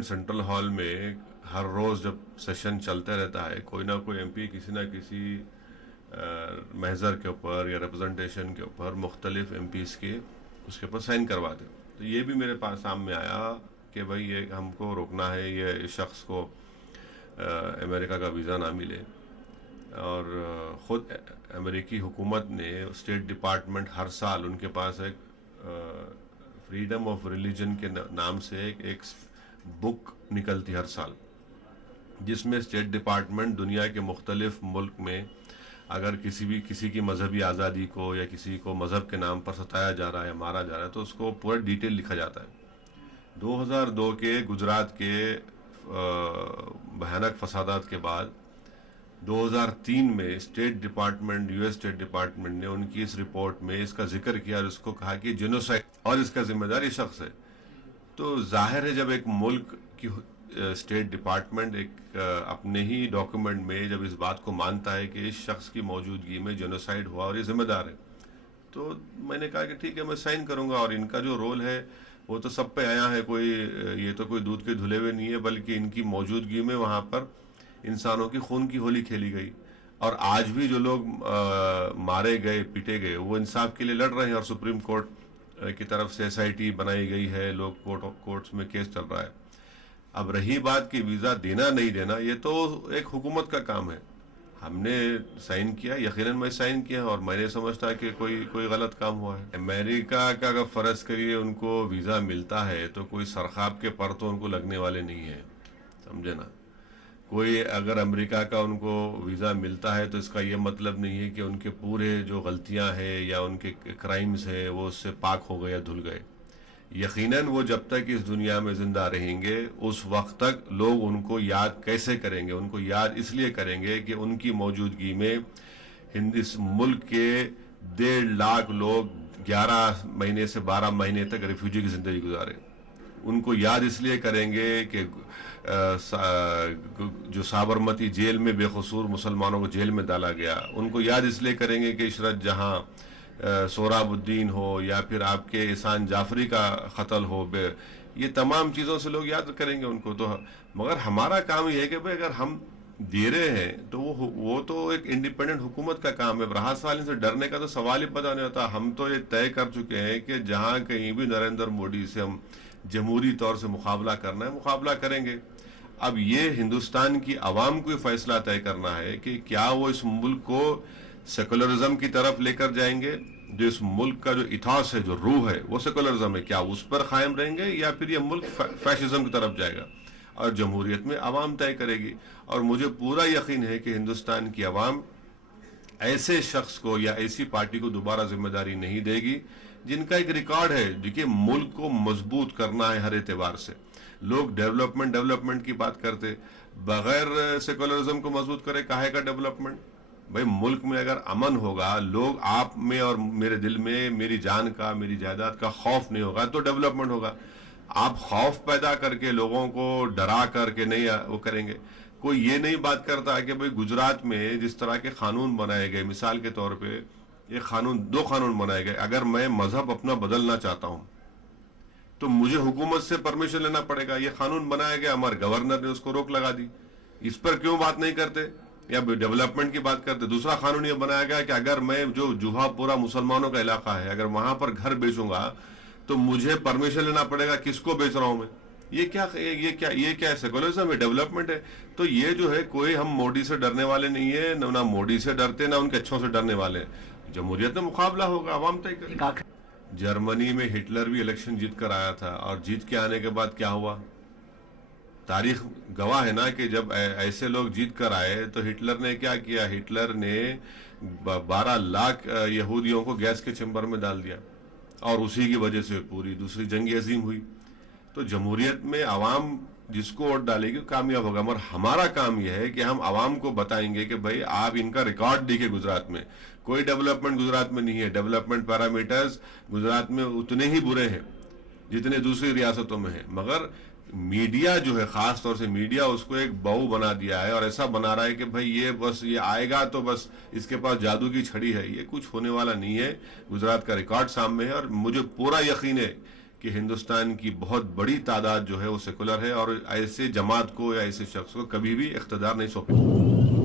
Parliament central hall میں ہر روز جب session چلتا رہتا ہے کوئی نہ کوئی ایم پی کسی نہ کسی محضر کے اوپر یا ریپرزنٹیشن کے اوپر مختلف ایم پیز کے اس کے اوپر سائن کرواتے. تو یہ بھی میرے پاس سامنے آیا کہ بھائی یہ ہم کو روکنا ہے, یہ شخص کو امریکہ کا ویزا نہ ملے. اور خود امریکی حکومت نے اسٹیٹ ڈپارٹمنٹ ہر سال ان کے پاس ایک فریڈم آف ریلیجن کے نام سے ایک بک نکلتی ہر سال, جس میں اسٹیٹ ڈپارٹمنٹ دنیا کے مختلف ملک میں اگر کسی کی مذہبی آزادی کو یا کسی کو مذہب کے نام پر ستایا جا رہا ہے یا مارا جا رہا ہے تو اس کو پورا ڈیٹیل لکھا جاتا ہے. 2002 کے گجرات کے بھیانک فسادات کے بعد 2003 میں state department U S state department نے ان کی اس رپورٹ میں اس کا ذکر کیا اور اس کو کہا کہ جینوسائیڈ اور اس کا ذمہ دار یہ شخص ہے. تو ظاہر ہے جب ایک ملک کی اسٹیٹ ڈپارٹمنٹ ایک اپنے ہی ڈاکومنٹ میں جب اس بات کو مانتا ہے کہ اس شخص کی موجودگی میں جینوسائیڈ ہوا اور یہ ذمہ دار ہے, تو میں نے کہا کہ ٹھیک ہے میں سائن کروں گا. اور ان کا جو رول ہے وہ تو سب پہ آیا ہے, یہ تو کوئی دودھ کے دھلے ہوئے نہیں ہے, بلکہ ان کی موجودگی میں وہاں پر انسانوں کی خون کی ہولی کھیلی گئی. اور آج بھی جو لوگ مارے گئے پیٹے گئے وہ انصاف کے لیے لڑ رہے ہیں, اور سپریم کورٹ کی طرف سے SIT بنائی گئی ہے, لوگ کورٹس میں کیس چل رہا ہے. اب رہی بات کہ ویزا دینا نہیں دینا, یہ تو ایک حکومت کا کام ہے. ہم نے سائن کیا, یقیناً میں سائن کیا, اور میں نے سمجھتا کہ کوئی غلط کام ہوا ہے. امریکہ کا اگر فرض کریے ان کو ویزا ملتا ہے تو کوئی سرخاب کے پر تو ان کو لگنے والے نہیں ہیں, سمجھے نا. کوئی اگر امریکہ کا ان کو ویزا ملتا ہے تو اس کا یہ مطلب نہیں ہے کہ ان کے پورے جو غلطیاں ہیں یا ان کے کرائمز ہیں وہ اس سے پاک ہو گئے یا دھل گئے. یقیناً وہ جب تک اس دنیا میں زندہ رہیں گے اس وقت تک لوگ ان کو یاد کیسے کریں گے؟ ان کو یاد اس لیے کریں گے کہ ان کی موجودگی میں اس ملک کے 1.5 لاکھ لوگ 11 مہینے سے 12 مہینے تک ریفیوجی کی زندگی گزارے. ان کو یاد اس لیے کریں گے کہ جو سابرمتی جیل میں بے قصور مسلمانوں کو جیل میں ڈالا گیا, ان کو یاد اس لیے کریں گے کہ عشرت جہاں, سہراب الدین ہو, یا پھر آپ کے احسان جعفری کا قتل ہو, یہ تمام چیزوں سے لوگ یاد کریں گے ان کو. تو مگر ہمارا کام یہ ہے کہ بھئی اگر ہم دے رہے ہیں تو وہ تو ایک انڈیپینڈنٹ حکومت کا کام ہے. راحت سالین سے ڈرنے کا تو سوال ہی پیدا نہیں ہوتا. ہم تو یہ طے کر چکے ہیں کہ جہاں کہیں بھی نریندر مودی سے ہم جمہوری طور سے مقابلہ کرنا ہے, مقابلہ کریں گے. اب یہ ہندوستان کی عوام کو فیصلہ طے کرنا ہے کہ کیا وہ اس ملک کو سیکولرزم کی طرف لے کر جائیں گے, جو اس ملک کا جو ایتھاس ہے, جو روح ہے وہ سیکولرزم ہے, کیا اس پر قائم رہیں گے, یا پھر یہ ملک فیشزم کی طرف جائے گا. اور جمہوریت میں عوام طے کرے گی. اور مجھے پورا یقین ہے کہ ہندوستان کی عوام ایسے شخص کو یا ایسی پارٹی کو دوبارہ ذمہ داری نہیں دے گی جن کا ایک ریکارڈ ہے, جو کہ ملک کو مضبوط کرنا ہے ہر اعتبار سے. لوگ ڈیولپمنٹ کی بات کرتے, بغیر سیکولرزم کو مضبوط کرے کاہے کا ڈیولپمنٹ؟ بھئی ملک میں اگر امن ہوگا, لوگ آپ میں اور میرے دل میں میری جان کا, میری جائیداد کا خوف نہیں ہوگا تو ڈیولپمنٹ ہوگا. آپ خوف پیدا کر کے لوگوں کو ڈرا کر کے نہیں وہ کریں گے. کوئی یہ نہیں بات کرتا کہ بھئی گجرات میں جس طرح کے قانون بنائے گئے, مثال کے طور پہ یہ 2 قانون بنائے گئے, اگر میں مذہب اپنا بدلنا چاہتا ہوں تو مجھے حکومت سے پرمیشن لینا پڑے گا. یہ قانون بنایا گیا, ہمارے گورنر نے اس کو روک لگا دی. اس پر کیوں بات نہیں کرتے یا ڈیولپمنٹ کی بات کرتے؟ دوسرا قانون یہ بنایا گیا کہ اگر میں جو جوہا پورا مسلمانوں کا علاقہ ہے, اگر وہاں پر گھر بیچوں گا تو مجھے پرمیشن لینا پڑے گا کس کو بیچ رہا ہوں میں. یہ کیا سیکولرزم ہے, ڈیولپمنٹ ہے؟ تو یہ جو ہے, کوئی ہم مودی سے ڈرنے والے نہیں ہیں, نہ مودی سے ڈرتے نہ ان کے اچھوں سے ڈرنے والے ہیں. جمہوریت میں مقابلہ ہوگا, عوام طے کرے گا. جرمنی میں ہٹلر بھی الیکشن جیت کر آیا تھا, اور جیت کے آنے کے بعد کیا ہوا؟ تاریخ گواہ ہے نا کہ جب ایسے لوگ جیت کر آئے تو ہٹلر نے کیا کیا؟ ہٹلر نے 12 لاکھ یہودیوں کو گیس کے چیمبر میں ڈال دیا, اور اسی کی وجہ سے پوری دوسری جنگ عظیم ہوئی. تو جمہوریت میں عوام جس کو ووٹ ڈالے گی کامیاب ہوگا. مگر ہمارا کام یہ ہے کہ ہم عوام کو بتائیں گے کہ بھئی آپ ان کا ریکارڈ دیکھیں. گجرات میں کوئی ڈیولپمنٹ گجرات میں نہیں ہے. ڈیولپمنٹ پیرامیٹرز گجرات میں اتنے ہی برے ہیں جتنے دوسری ریاستوں میں ہیں, مگر میڈیا جو ہے, خاص طور سے میڈیا, اس کو ایک بہو بنا دیا ہے اور ایسا بنا رہا ہے کہ بھئی یہ آئے گا تو بس اس کے پاس جادو کی چھڑی ہے. یہ کچھ ہونے والا نہیں ہے. گجرات کا ریکارڈ سامنے ہے, اور مجھے پورا یقین ہے کہ ہندوستان کی بہت بڑی تعداد جو ہے وہ سیکولر ہے اور ایسے جماعت کو یا ایسے شخص کو کبھی بھی اقتدار نہیں سونپے.